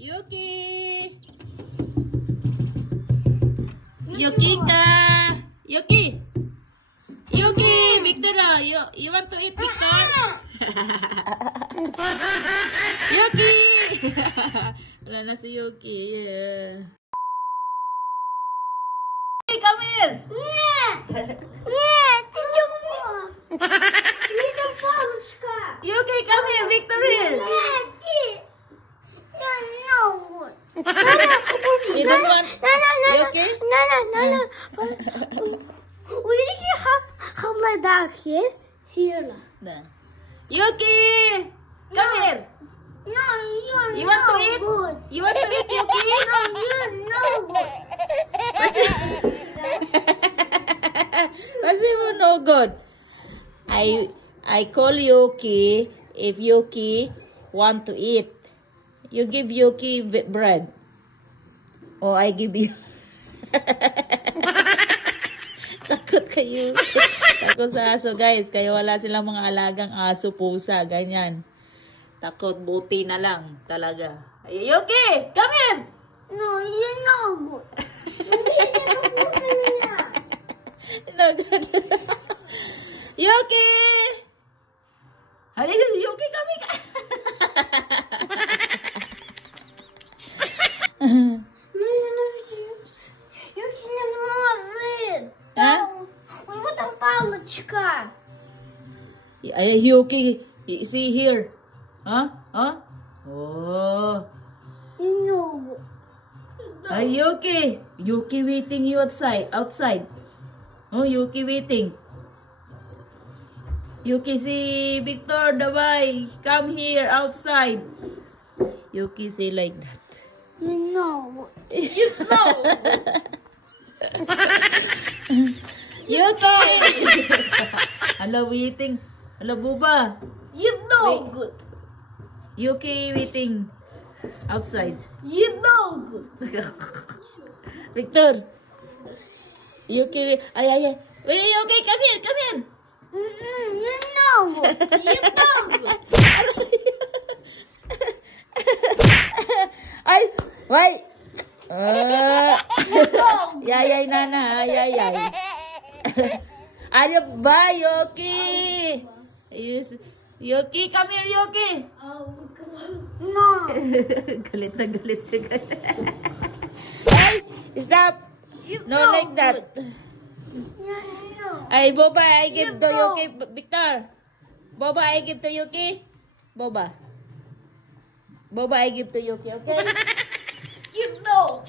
Yuki! Yuki ka! Yuki! Yuki! Victoria, you want to eat Victor? Yuki! Wala na si Yuki. Yeah. Hey, come here! Yuki, come here, Victoria! You don't want Yuki? No. Will you have like that here? Here. Yuki! Come here! No, You want to eat? good. You want to eat Yuki? No, you're no good. What's even no good? I call Yuki if Yuki want to eat. You give Yuki bread. Or I give you. Takot kayo. Takot sa aso, guys. Kaya wala silang mga alagang aso, pusa, ganyan. Takot, buti na lang. Talaga. Ay, Yuki! Come here! No, you're no good. No good. Yuki! Halika, Yuki, kami ka. Yuki не сможет. А? У него там палочка. Yuki, see here. Huh? Huh? Oh. No. Ay, Yuki. Yuki waiting you outside. Oh, Yuki waiting. Yuki, see Victor, давай. Come here, outside. Yuki say like that. You know. Yuki! Hello, waiting. Hello, Buba. You know Wait. good. Yuki waiting outside. You know good. Victor. Yuki. Ay. Wait, Yuki, come here. You know good. You know good. Ay, wait. Yay, nana. Yay. Ano ba, Yuki? Yuki, come here, Yuki. No. Galit na galit si Ay, stop. No, like that. You know. Ay, Boba, I give to Yuki. Victor. Boba, I give to Yuki. Boba, I give to Yuki, okay? You know.